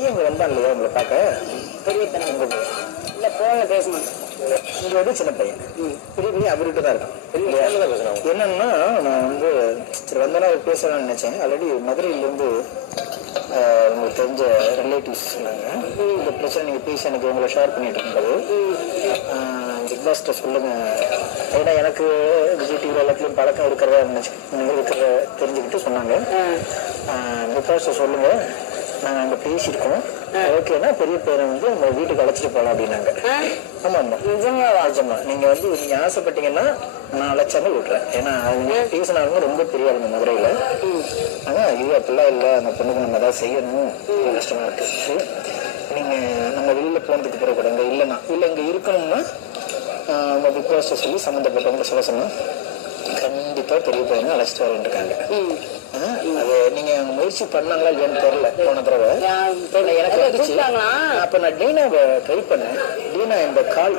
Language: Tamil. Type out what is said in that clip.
பெரியவங்க வந்தான் இல்லையா உங்களை பார்க்க? பெரிய தனம் இல்ல போன பேச மாட்டேன். இங்க வந்து சின்ன பையன் பெரிய பையன் அவர்கிட்ட தான் இருக்கான். என்னன்னா நான் வந்து சரி வந்தனா பேசலாம்னு நினைச்சேன். ஆல்ரெடி மதுரையிலேருந்து உங்களுக்கு தெரிஞ்ச ரிலேட்டிவ்ஸ் சொன்னாங்க இந்த பிரச்சனை நீங்கள் பேசி எனக்கு உங்களை ஷேர் பண்ணிட்டு இருக்கும்போது பிக் பாஸ்ட்டை சொல்லுங்க. ஏன்னா எனக்கு விஜய் டிவியில் எல்லாத்துலேயும் பழக்கம் இருக்கிறதா இருக்கிறத தெரிஞ்சுக்கிட்டு சொன்னாங்க. பிக் பாஸ்ட்டை சொல்லுங்க, நாங்கள் அங்கே பேசியிருக்கோம், ஓகேன்னா பெரிய பேரை வந்து நம்ம வீட்டுக்கு அழைச்சிட்டு போகலாம் அப்படின்னாங்க. ஆமாம் ஆமாம் நிஜமா நீங்கள் வந்து நீங்கள் ஆசைப்பட்டீங்கன்னா நான் அழைச்சாங்க விட்டுறேன். ஏன்னா அவங்க பேசினாலும் ரொம்ப பெரிய ஆளுங்க மதுரையில். ஆனால் ஐயோ அப்படிலாம் இல்லை, அந்த பொண்ணுக்கு நம்ம ஏதாவது செய்யணும், கஷ்டமாக இருக்குது. நீங்கள் நம்ம வெளியில் போனதுக்கு பிறகு கூட இங்கே இல்லைன்னா இல்லை இங்கே இருக்கணும்னா அவங்க பிக் பாஸ்ட்டை சொல்லி சம்மந்தப்பட்டவங்க சொல்ல சொன்னால் கண்டிப்பாக பெரிய பையனை அழைச்சிட்டு வரேன்ருக்காங்க. அது நீங்க முயற்சி பண்ணாங்களா இல்லையான்னு தெரியல. போன தடவை எனக்கு அப்ப நான் டீனாவை ட்ரை பண்ணேன். டீனா இந்த கால்